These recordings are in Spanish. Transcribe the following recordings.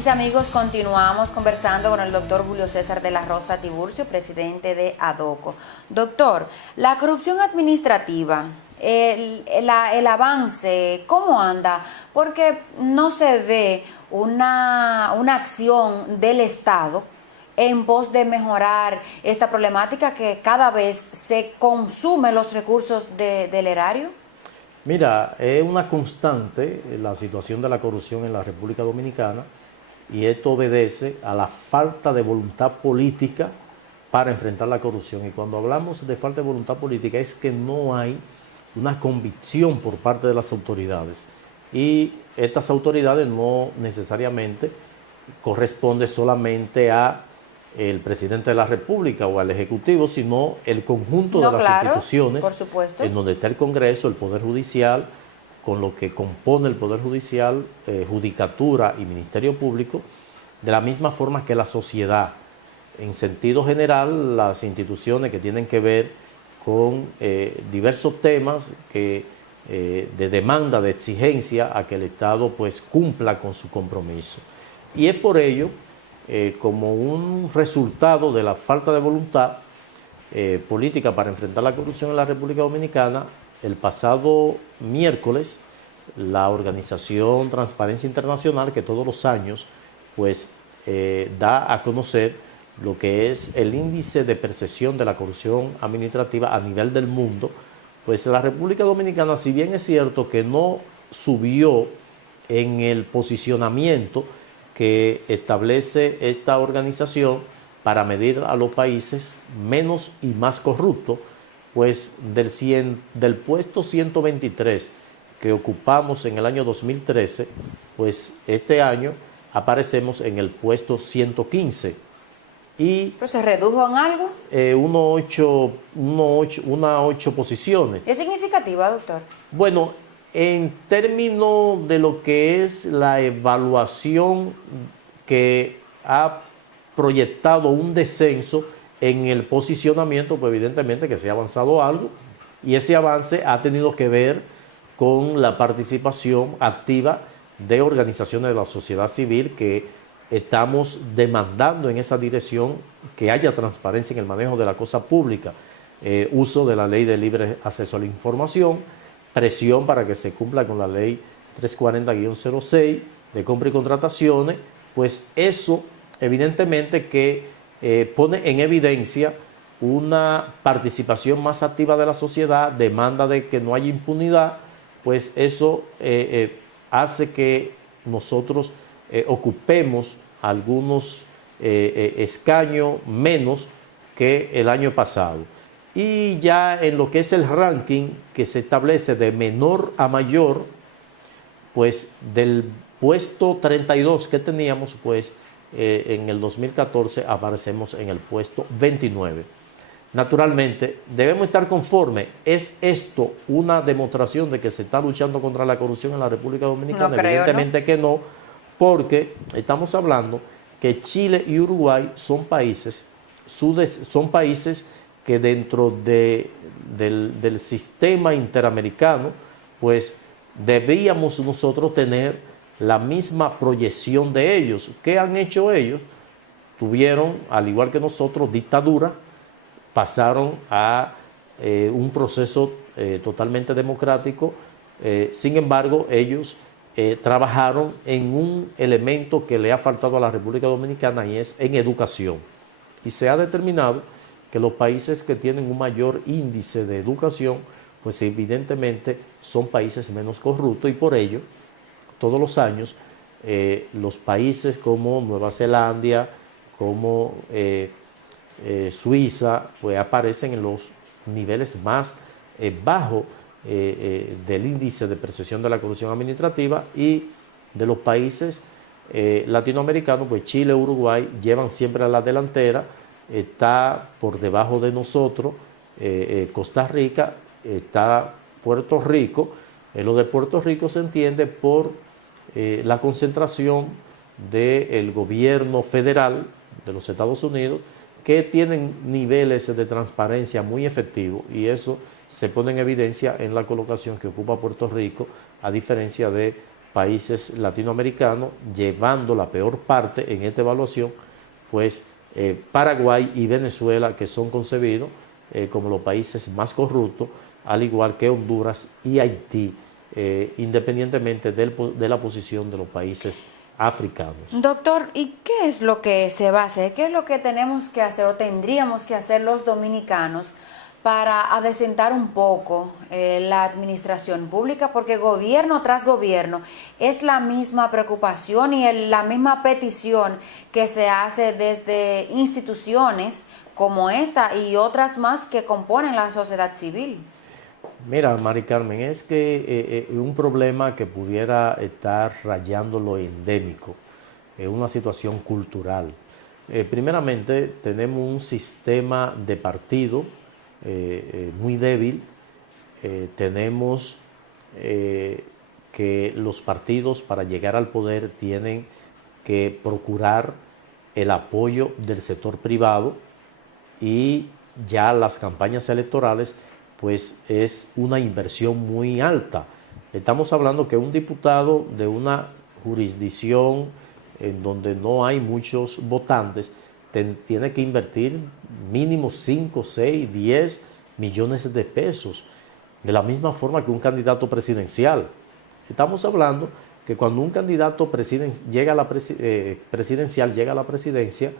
Mis amigos, continuamos conversando con el doctor Julio César de la Rosa Tiburcio, presidente de ADOCO. Doctor, la corrupción administrativa, el avance, ¿cómo anda? Porque no se ve una acción del Estado en pos de mejorar esta problemática que cada vez se consume los recursos del erario. Mira, es una constante la situación de la corrupción en la República Dominicana y esto obedece a la falta de voluntad política para enfrentar la corrupción. Y cuando hablamos de falta de voluntad política es que no hay una convicción por parte de las autoridades. Y estas autoridades no necesariamente corresponde solamente a el presidente de la República o al Ejecutivo, sino el conjunto de las instituciones, por supuesto, en donde está el Congreso, el Poder Judicial, con lo que compone el Poder Judicial, Judicatura y Ministerio Público, de la misma forma que la sociedad. En sentido general, las instituciones que tienen que ver con diversos temas de demanda, de exigencia a que el Estado pues cumpla con su compromiso. Y es por ello, como un resultado de la falta de voluntad política para enfrentar la corrupción en la República Dominicana, el pasado miércoles, la organización Transparencia Internacional, que todos los años pues da a conocer lo que es el índice de percepción de la corrupción administrativa a nivel del mundo, pues la República Dominicana, si bien es cierto que no subió en el posicionamiento que establece esta organización para medir a los países menos y más corruptos, pues del puesto 123 que ocupamos en el año 2013, pues este año aparecemos en el puesto 115. ¿Pero se redujo en algo? Unas 8 posiciones. ¿Es significativa, doctor? Bueno, en términos de lo que es la evaluación que ha proyectado un descenso en el posicionamiento, pues evidentemente que se ha avanzado algo y ese avance ha tenido que ver con la participación activa de organizaciones de la sociedad civil que estamos demandando en esa dirección que haya transparencia en el manejo de la cosa pública, uso de la ley de libre acceso a la información, presión para que se cumpla con la ley 340-06 de compra y contrataciones, pues eso evidentemente que pone en evidencia una participación más activa de la sociedad, demanda de que no haya impunidad, pues eso hace que nosotros ocupemos algunos escaños menos que el año pasado. Y ya en lo que es el ranking que se establece de menor a mayor, pues del puesto 32 que teníamos, pues en el 2014 aparecemos en el puesto 29. Naturalmente, debemos estar conformes. ¿Es esto una demostración de que se está luchando contra la corrupción en la República Dominicana? No creo, evidentemente, ¿no? Que no, porque estamos hablando que Chile y Uruguay son países que dentro del sistema interamericano, pues debíamos nosotros tener la misma proyección de ellos. ¿Qué han hecho ellos? Tuvieron, al igual que nosotros, dictadura, pasaron a un proceso totalmente democrático. Sin embargo, ellos trabajaron en un elemento que le ha faltado a la República Dominicana y es en educación. Y se ha determinado que los países que tienen un mayor índice de educación, pues evidentemente son países menos corruptos y por ello, todos los años, los países como Nueva Zelanda, como Suiza, pues aparecen en los niveles más bajos del índice de percepción de la corrupción administrativa y de los países latinoamericanos, pues Chile, Uruguay llevan siempre a la delantera, está por debajo de nosotros Costa Rica, está Puerto Rico. Lo de Puerto Rico se entiende por la concentración del gobierno federal de los Estados Unidos, que tienen niveles de transparencia muy efectivos y eso se pone en evidencia en la colocación que ocupa Puerto Rico, a diferencia de países latinoamericanos, llevando la peor parte en esta evaluación, pues Paraguay y Venezuela, que son concebidos como los países más corruptos, al igual que Honduras y Haití, independientemente de la posición de los países africanos. Doctor, ¿y qué es lo que se va a hacer? ¿Qué es lo que tenemos que hacer o tendríamos que hacer los dominicanos para adecentar un poco la administración pública? Porque gobierno tras gobierno es la misma preocupación y la misma petición que se hace desde instituciones como esta y otras más que componen la sociedad civil. Mira, Mari Carmen, es que un problema que pudiera estar rayando lo endémico, una situación cultural. Primeramente, tenemos un sistema de partido muy débil. Tenemos que los partidos, para llegar al poder, tienen que procurar el apoyo del sector privado, y ya las campañas electorales pues es una inversión muy alta. Estamos hablando que un diputado de una jurisdicción en donde no hay muchos votantes tiene que invertir mínimo 5, 6, 10 millones de pesos, de la misma forma que un candidato presidencial. Estamos hablando que cuando un candidato llega a la presidencial llega a la presidencia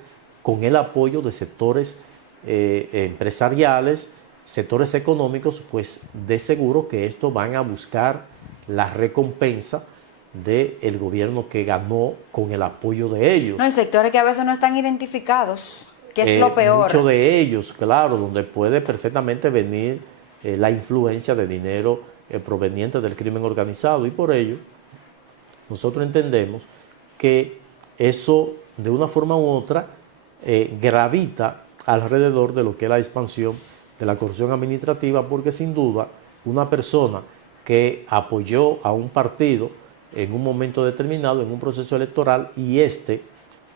con el apoyo de sectores empresariales, sectores económicos, pues de seguro que estos van a buscar la recompensa del gobierno que ganó con el apoyo de ellos. No, hay sectores que a veces no están identificados, que es lo peor. Muchos de ellos, claro, donde puede perfectamente venir la influencia de dinero proveniente del crimen organizado, y por ello nosotros entendemos que eso de una forma u otra gravita alrededor de lo que es la expansión de la corrupción administrativa, porque sin duda una persona que apoyó a un partido en un momento determinado, en un proceso electoral, y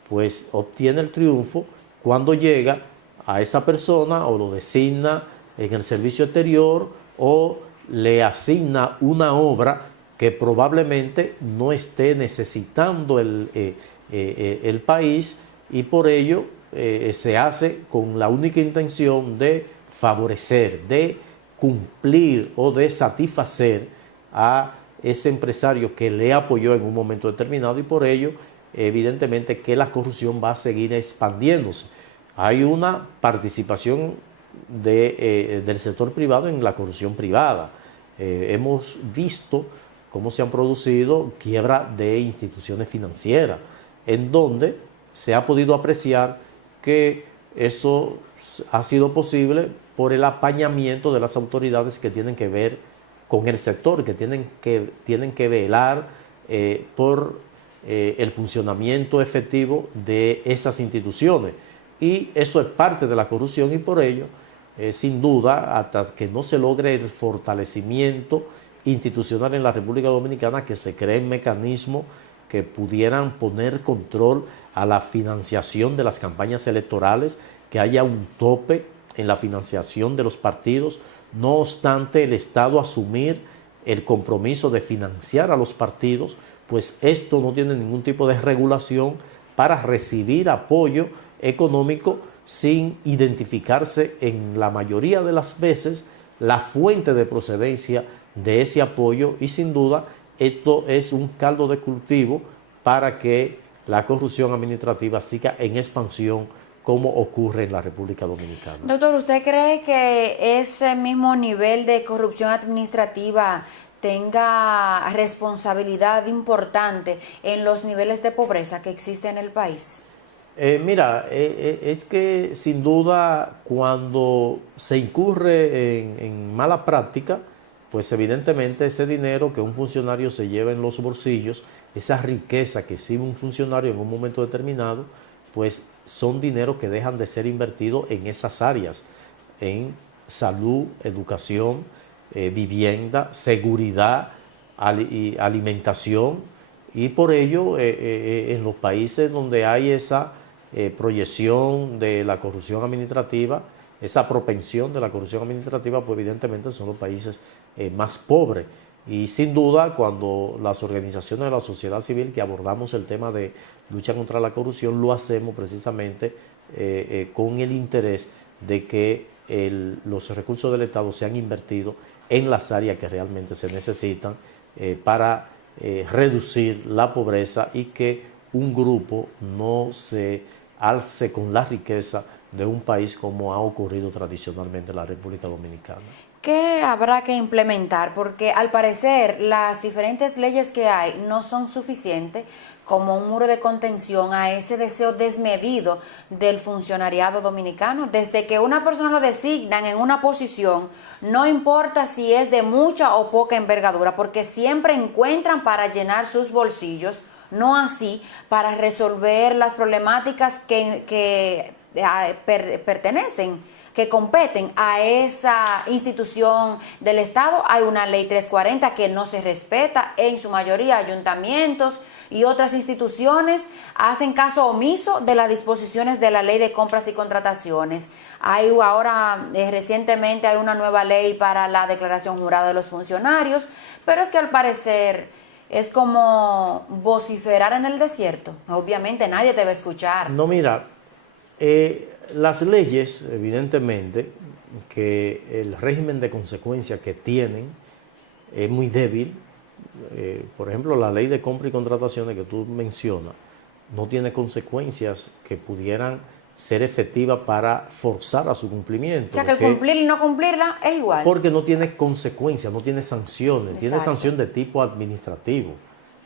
pues obtiene el triunfo, cuando llega a esa persona o lo designa en el servicio exterior o le asigna una obra que probablemente no esté necesitando el país, y por ello se hace con la única intención de favorecer, de cumplir o de satisfacer a ese empresario que le apoyó en un momento determinado, y por ello evidentemente que la corrupción va a seguir expandiéndose. Hay una participación del sector privado en la corrupción privada. Hemos visto cómo se han producido quiebras de instituciones financieras, en donde se ha podido apreciar que eso ha sido posible por el apañamiento de las autoridades que tienen que ver con el sector, que tienen que velar por el funcionamiento efectivo de esas instituciones. Y eso es parte de la corrupción, y por ello, sin duda, hasta que no se logre el fortalecimiento institucional en la República Dominicana, que se creen mecanismos que pudieran poner control a la financiación de las campañas electorales, que haya un tope en la financiación de los partidos, no obstante el Estado asumir el compromiso de financiar a los partidos, pues esto no tiene ningún tipo de regulación para recibir apoyo económico sin identificarse en la mayoría de las veces la fuente de procedencia de ese apoyo, y sin duda esto es un caldo de cultivo para que la corrupción administrativa siga en expansión, como ocurre en la República Dominicana. Doctor, ¿usted cree que ese mismo nivel de corrupción administrativa tenga responsabilidad importante en los niveles de pobreza que existen en el país? Mira, es que sin duda cuando se incurre en mala práctica, pues evidentemente ese dinero que un funcionario se lleva en los bolsillos, esa riqueza que exhibe un funcionario en un momento determinado, pues son dineros que dejan de ser invertidos en esas áreas, en salud, educación, vivienda, seguridad, alimentación, y por ello en los países donde hay esa proyección de la corrupción administrativa, esa propensión de la corrupción administrativa, pues evidentemente son los países más pobres. Y sin duda, cuando las organizaciones de la sociedad civil que abordamos el tema de lucha contra la corrupción, lo hacemos precisamente con el interés de que los recursos del Estado sean invertidos en las áreas que realmente se necesitan para reducir la pobreza y que un grupo no se alce con la riqueza de un país como ha ocurrido tradicionalmente en la República Dominicana. ¿Qué habrá que implementar? Porque al parecer las diferentes leyes que hay no son suficientes como un muro de contención a ese deseo desmedido del funcionariado dominicano. Desde que una persona lo designan en una posición, no importa si es de mucha o poca envergadura, porque siempre encuentran para llenar sus bolsillos, no así para resolver las problemáticas que pertenecen, que competen a esa institución del Estado. Hay una ley 340 que no se respeta, en su mayoría ayuntamientos y otras instituciones hacen caso omiso de las disposiciones de la ley de compras y contrataciones. Hay ahora, recientemente hay una nueva ley para la declaración jurada de los funcionarios, pero es que al parecer es como vociferar en el desierto. Obviamente nadie te va a escuchar. No, mira, las leyes, evidentemente, que el régimen de consecuencias que tienen es muy débil. Por ejemplo, la ley de compra y contrataciones que tú mencionas no tiene consecuencias que pudieran ser efectivas para forzar a su cumplimiento. O sea, que el cumplir y no cumplirla es igual. Porque no tiene consecuencias, no tiene sanciones, Exacto. Tiene sanción de tipo administrativo.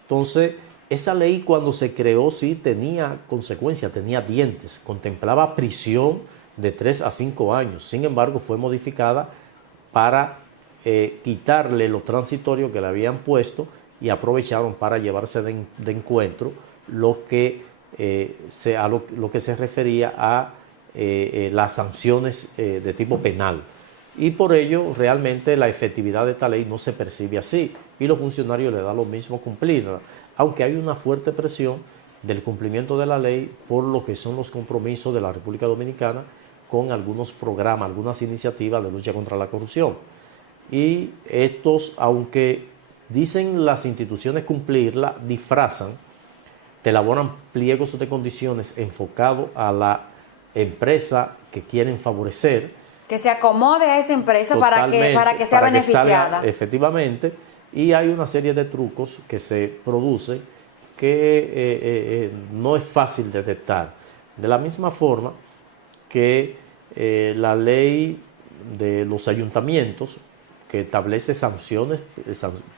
Entonces, esa ley cuando se creó sí tenía consecuencias, tenía dientes, contemplaba prisión de 3 a 5 años. Sin embargo, fue modificada para quitarle lo transitorio que le habían puesto y aprovecharon para llevarse de encuentro lo que se refería a las sanciones de tipo penal. Y por ello, realmente la efectividad de esta ley no se percibe así. Y los funcionarios le da lo mismo cumplirla, aunque hay una fuerte presión del cumplimiento de la ley por lo que son los compromisos de la República Dominicana con algunos programas, algunas iniciativas de lucha contra la corrupción. Y estos, aunque dicen las instituciones cumplirla, disfrazan, te elaboran pliegos de condiciones enfocados a la empresa que quieren favorecer. Que se acomode a esa empresa para que sea beneficiada. Salga, efectivamente, y hay una serie de trucos que se producen que no es fácil detectar. De la misma forma que la ley de los ayuntamientos, que establece sanciones,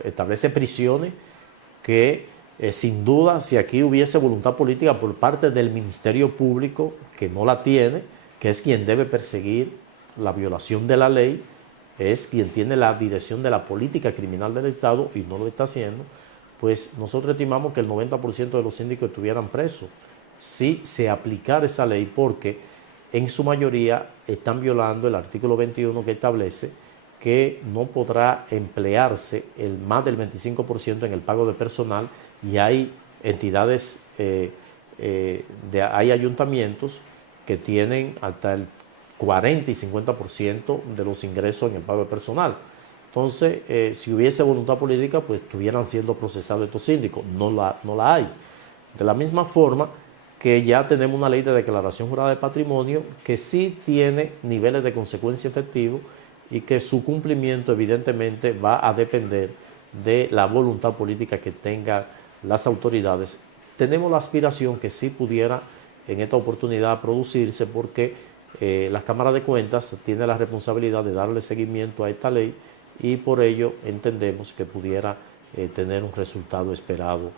establece prisiones, que sin duda, si aquí hubiese voluntad política por parte del Ministerio Público, que no la tiene, que es quien debe perseguir la violación de la ley, es quien tiene la dirección de la política criminal del Estado y no lo está haciendo, pues nosotros estimamos que el 90% de los síndicos estuvieran presos si se aplicara esa ley, porque en su mayoría están violando el artículo 21 que establece que no podrá emplearse más del 25% en el pago de personal, y hay entidades, hay ayuntamientos que tienen hasta el 40 y 50% de los ingresos en el pago de personal. Entonces, si hubiese voluntad política, pues estuvieran siendo procesados estos síndicos. No la hay. De la misma forma que ya tenemos una ley de declaración jurada de patrimonio que sí tiene niveles de consecuencia efectivos y que su cumplimiento evidentemente va a depender de la voluntad política que tengan las autoridades. Tenemos la aspiración que sí pudiera en esta oportunidad producirse, porque la Cámara de Cuentas tiene la responsabilidad de darle seguimiento a esta ley y por ello entendemos que pudiera tener un resultado esperado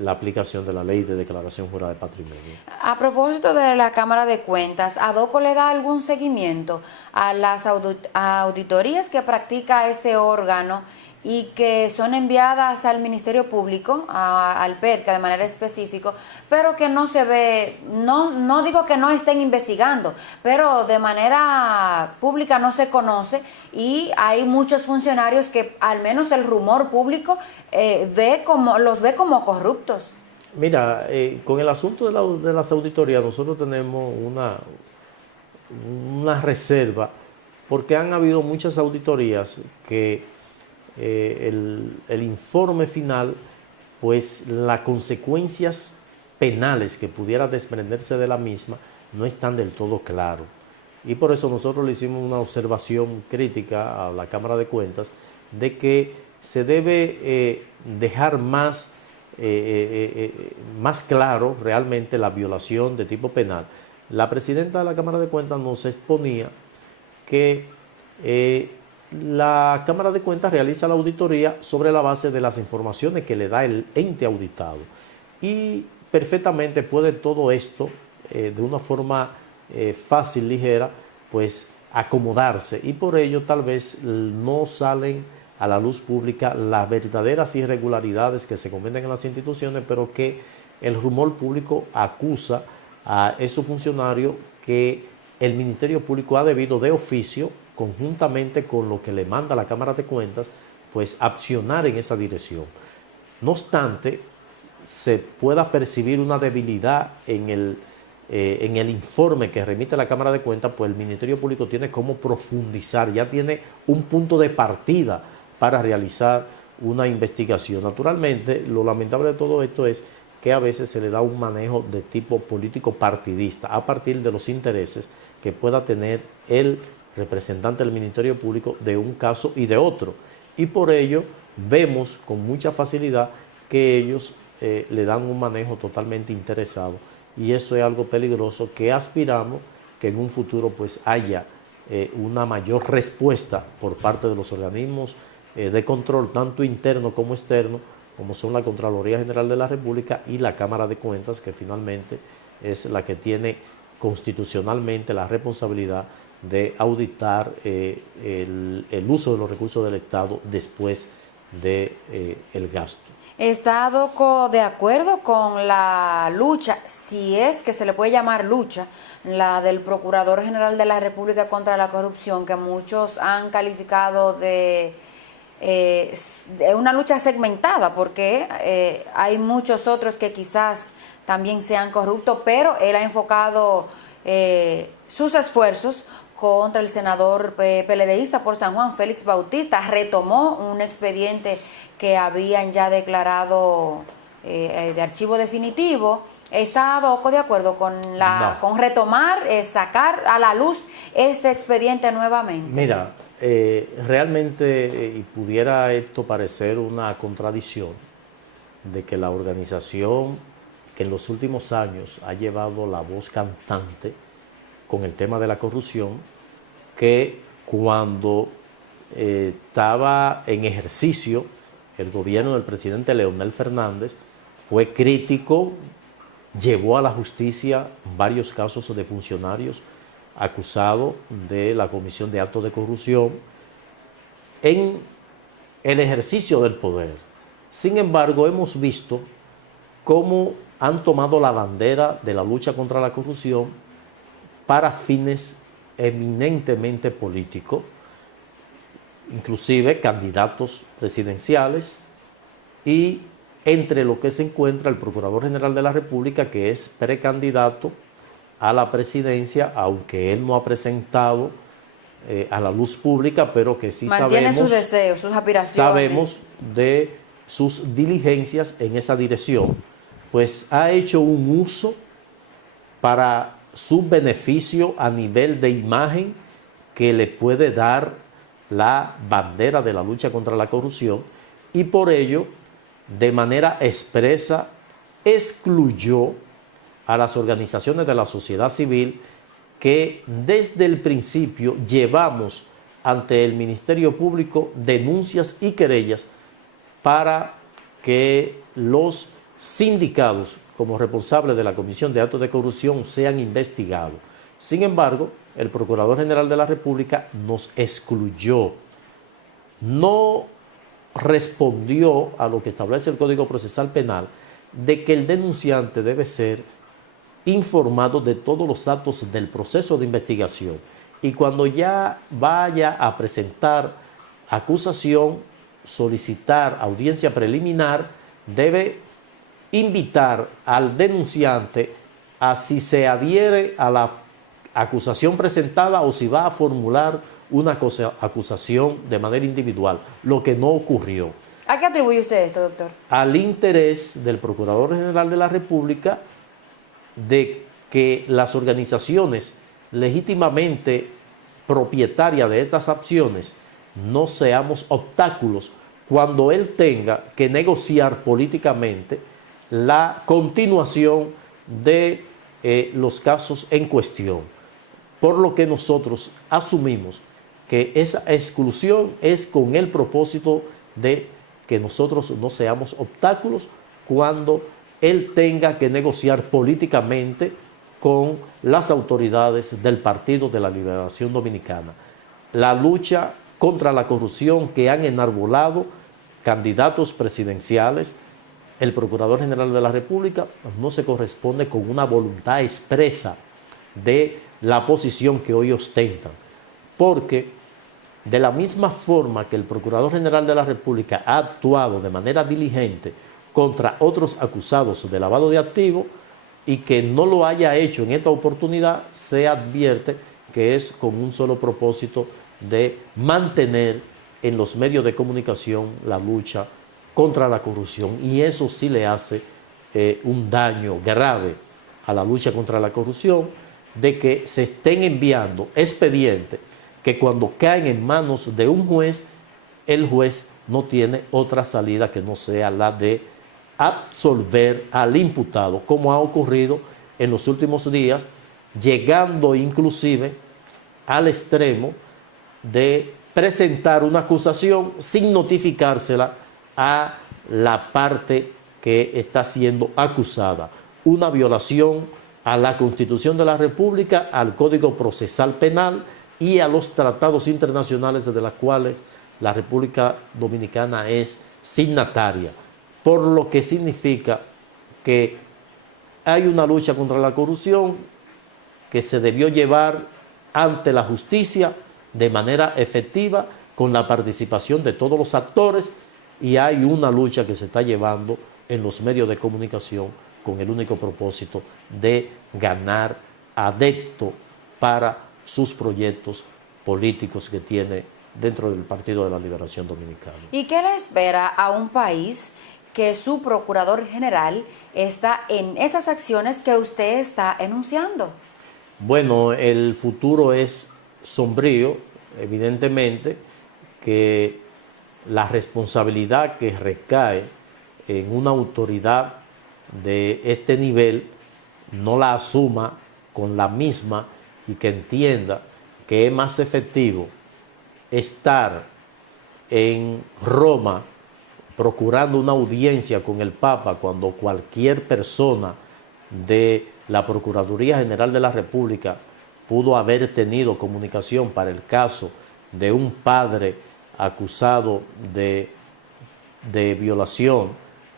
la aplicación de la ley de declaración jurada de patrimonio. A propósito de la Cámara de Cuentas, ¿ADOCO le da algún seguimiento a las auditorías que practica este órgano y que son enviadas al Ministerio Público, al PEDCA de manera específica, pero que no se ve, no digo que no estén investigando, pero de manera pública no se conoce, y hay muchos funcionarios que al menos el rumor público los ve como corruptos? Mira, con el asunto de las auditorías nosotros tenemos una reserva, porque han habido muchas auditorías que el informe final, pues las consecuencias penales que pudiera desprenderse de la misma no están del todo claros. Y por eso nosotros le hicimos una observación crítica a la Cámara de Cuentas de que se debe dejar más claro realmente la violación de tipo penal. La presidenta de la Cámara de Cuentas nos exponía que la Cámara de Cuentas realiza la auditoría sobre la base de las informaciones que le da el ente auditado. Y perfectamente puede todo esto, de una forma fácil, ligera, pues acomodarse. Y por ello tal vez no salen a la luz pública las verdaderas irregularidades que se cometen en las instituciones, pero que el rumor público acusa a esos funcionarios que el Ministerio Público ha debido de oficio, conjuntamente con lo que le manda la Cámara de Cuentas, pues accionar en esa dirección. No obstante, se pueda percibir una debilidad en el informe que remite la Cámara de Cuentas, pues el Ministerio Público tiene cómo profundizar, ya tiene un punto de partida para realizar una investigación. Naturalmente, lo lamentable de todo esto es que a veces se le da un manejo de tipo político partidista a partir de los intereses que pueda tener el representante del Ministerio Público de un caso y de otro. Y por ello vemos con mucha facilidad que ellos le dan un manejo totalmente interesado, y eso es algo peligroso que aspiramos que en un futuro pues haya una mayor respuesta por parte de los organismos de control, tanto interno como externo, como son la Contraloría General de la República y la Cámara de Cuentas, que finalmente es la que tiene constitucionalmente la responsabilidad de auditar el uso de los recursos del Estado después del gasto. ¿Está ADOCO de acuerdo con la lucha, si es que se le puede llamar lucha, la del Procurador General de la República contra la corrupción, que muchos han calificado de una lucha segmentada, porque hay muchos otros que quizás también sean corruptos, pero él ha enfocado sus esfuerzos contra el senador PLDista por San Juan, Félix Bautista? Retomó un expediente que habían ya declarado de archivo definitivo. ¿Está ADOCO de acuerdo con con retomar, sacar a la luz este expediente nuevamente? Mira, realmente, y pudiera esto parecer una contradicción, de que la organización que en los últimos años ha llevado la voz cantante con el tema de la corrupción, que cuando estaba en ejercicio el gobierno del presidente Leonel Fernández fue crítico, llevó a la justicia varios casos de funcionarios acusados de la comisión de actos de corrupción en el ejercicio del poder. Sin embargo, hemos visto cómo han tomado la bandera de la lucha contra la corrupción para fines eminentemente políticos, inclusive candidatos presidenciales, y entre lo que se encuentra el Procurador General de la República, que es precandidato a la presidencia, aunque él no ha presentado a la luz pública, pero que sí mantiene sus deseos, sus aspiraciones. Sabemos de sus diligencias en esa dirección, pues ha hecho un uso para su beneficio a nivel de imagen que le puede dar la bandera de la lucha contra la corrupción, y por ello, de manera expresa, excluyó a las organizaciones de la sociedad civil que desde el principio llevamos ante el Ministerio Público denuncias y querellas para que los sindicados como responsables de la Comisión de Actos de Corrupción sean investigados. Sin embargo, el Procurador General de la República nos excluyó, no respondió a lo que establece el Código Procesal Penal, de que el denunciante debe ser informado de todos los datos del proceso de investigación, y cuando ya vaya a presentar acusación, solicitar audiencia preliminar, debe invitar al denunciante a si se adhiere a la acusación presentada o si va a formular una acusación de manera individual, lo que no ocurrió. ¿A qué atribuye usted esto, doctor? Al interés del Procurador General de la República de que las organizaciones legítimamente propietarias de estas acciones no seamos obstáculos cuando él tenga que negociar políticamente la continuación de los casos en cuestión. Por lo que nosotros asumimos que esa exclusión es con el propósito de que nosotros no seamos obstáculos cuando él tenga que negociar políticamente con las autoridades del Partido de la Liberación Dominicana. La lucha contra la corrupción que han enarbolado candidatos presidenciales, el Procurador General de la República no se corresponde con una voluntad expresa de la posición que hoy ostentan, porque de la misma forma que el Procurador General de la República ha actuado de manera diligente contra otros acusados de lavado de activos y que no lo haya hecho en esta oportunidad, se advierte que es con un solo propósito de mantener en los medios de comunicación la lucha contra la corrupción, y eso sí le hace un daño grave a la lucha contra la corrupción, de que se estén enviando expedientes que cuando caen en manos de un juez, el juez no tiene otra salida que no sea la de absolver al imputado, como ha ocurrido en los últimos días, llegando inclusive al extremo de presentar una acusación sin notificársela a la parte que está siendo acusada. Una violación a la Constitución de la República, al Código Procesal Penal y a los tratados internacionales de los cuales la República Dominicana es signataria, por lo que significa que hay una lucha contra la corrupción que se debió llevar ante la justicia de manera efectiva con la participación de todos los actores, y hay una lucha que se está llevando en los medios de comunicación con el único propósito de ganar adeptos para sus proyectos políticos que tiene dentro del Partido de la Liberación Dominicana. ¿Y qué le espera a un país que su procurador general está en esas acciones que usted está enunciando? Bueno, el futuro es sombrío, evidentemente, que la responsabilidad que recae en una autoridad de este nivel no la asuma con la misma, y que entienda que es más efectivo estar en Roma procurando una audiencia con el Papa cuando cualquier persona de la Procuraduría General de la República pudo haber tenido comunicación para el caso de un padre acusado de violación,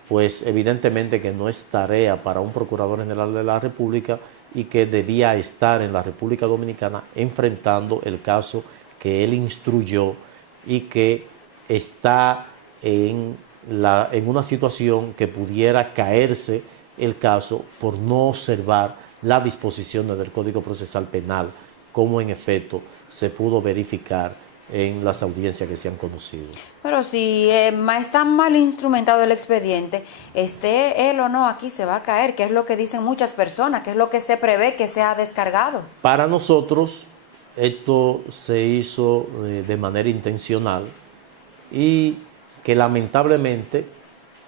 pues evidentemente que no es tarea para un Procurador General de la República, y que debía estar en la República Dominicana enfrentando el caso que él instruyó y que está en una situación que pudiera caerse el caso por no observar las disposiciones del Código Procesal Penal, como en efecto se pudo verificar en las audiencias que se han conocido. Pero si está mal instrumentado el expediente, esté él o no aquí, se va a caer, que es lo que dicen muchas personas, que es lo que se prevé que sea descargado. Para nosotros esto se hizo de manera intencional, y que lamentablemente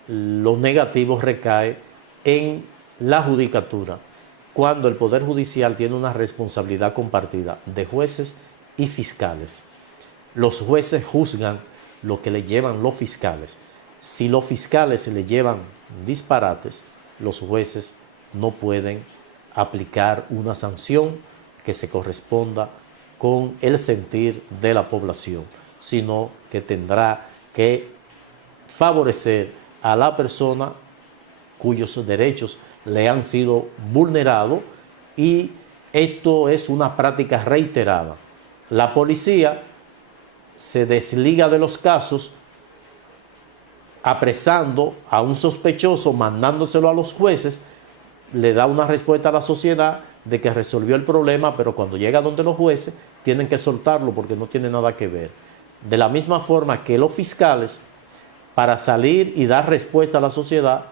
lo negativo recae en la judicatura, cuando el Poder Judicial tiene una responsabilidad compartida de jueces y fiscales. Los jueces juzgan lo que le llevan los fiscales. Si los fiscales le llevan disparates, los jueces no pueden aplicar una sanción que se corresponda con el sentir de la población, sino que tendrá que favorecer a la persona cuyos derechos le han sido vulnerados, y esto es una práctica reiterada. La policía se desliga de los casos apresando a un sospechoso, mandándoselo a los jueces, le da una respuesta a la sociedad de que resolvió el problema, pero cuando llega donde los jueces tienen que soltarlo porque no tiene nada que ver. De la misma forma que los fiscales, para salir y dar respuesta a la sociedad,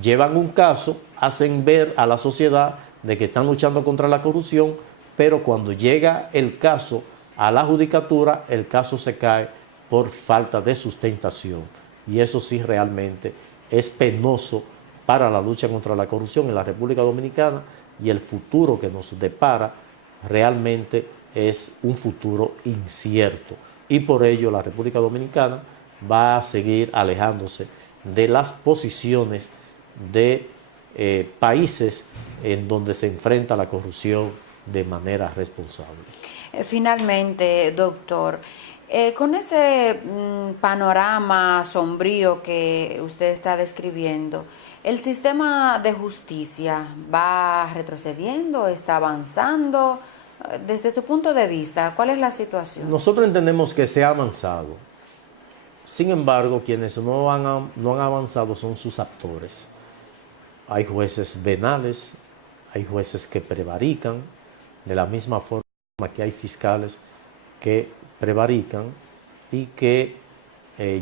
llevan un caso, hacen ver a la sociedad de que están luchando contra la corrupción, pero cuando llega el caso a la judicatura, el caso se cae por falta de sustentación. Y eso sí realmente es penoso para la lucha contra la corrupción en la República Dominicana, y el futuro que nos depara realmente es un futuro incierto. Y por ello la República Dominicana va a seguir alejándose de las posiciones de países en donde se enfrenta la corrupción de manera responsable. Finalmente, doctor, con ese panorama sombrío que usted está describiendo, ¿el sistema de justicia va retrocediendo, está avanzando? Desde su punto de vista, ¿cuál es la situación? Nosotros entendemos que se ha avanzado. Sin embargo, quienes no han avanzado son sus actores. Hay jueces venales, hay jueces que prevarican, de la misma forma que hay fiscales que prevarican y que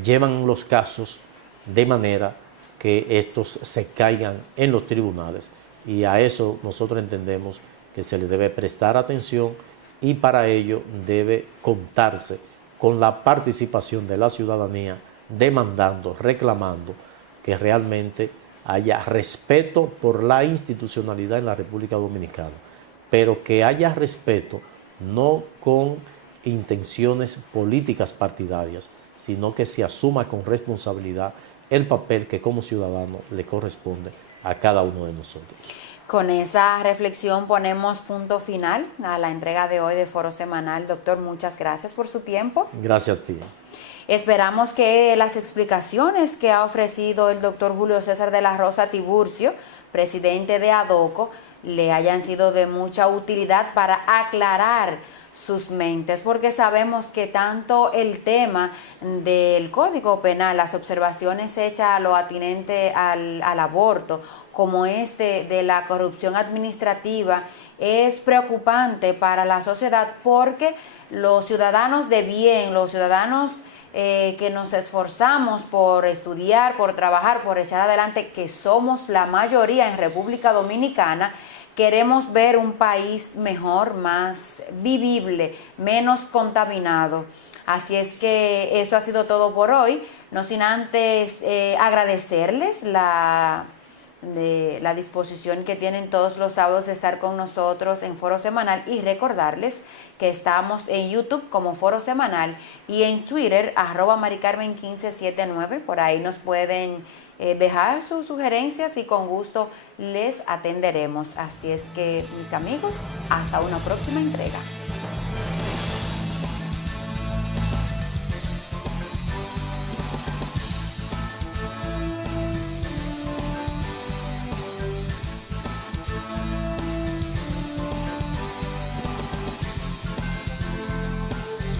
llevan los casos de manera que estos se caigan en los tribunales. Y a eso nosotros entendemos que se le debe prestar atención, y para ello debe contarse con la participación de la ciudadanía, demandando, reclamando que realmente haya respeto por la institucionalidad en la República Dominicana, pero que haya respeto no con intenciones políticas partidarias, sino que se asuma con responsabilidad el papel que como ciudadano le corresponde a cada uno de nosotros. Con esa reflexión ponemos punto final a la entrega de hoy de Foro Semanal. Doctor, muchas gracias por su tiempo. Gracias a ti. Esperamos que las explicaciones que ha ofrecido el doctor Julio César de la Rosa Tiburcio, presidente de ADOCO, le hayan sido de mucha utilidad para aclarar sus mentes, porque sabemos que tanto el tema del Código Penal, las observaciones hechas a lo atinente al aborto, como de la corrupción administrativa, es preocupante para la sociedad, porque los ciudadanos de bien, los ciudadanos que nos esforzamos por estudiar, por trabajar, por echar adelante, que somos la mayoría en República Dominicana, queremos ver un país mejor, más vivible, menos contaminado. Así es que eso ha sido todo por hoy, no sin antes agradecerles la disposición que tienen todos los sábados de estar con nosotros en Foro Semanal, y recordarles que estamos en YouTube como Foro Semanal y en Twitter @maricarmen1579. Por ahí nos pueden dejar sus sugerencias y con gusto les atenderemos. Así es que, mis amigos, hasta una próxima entrega.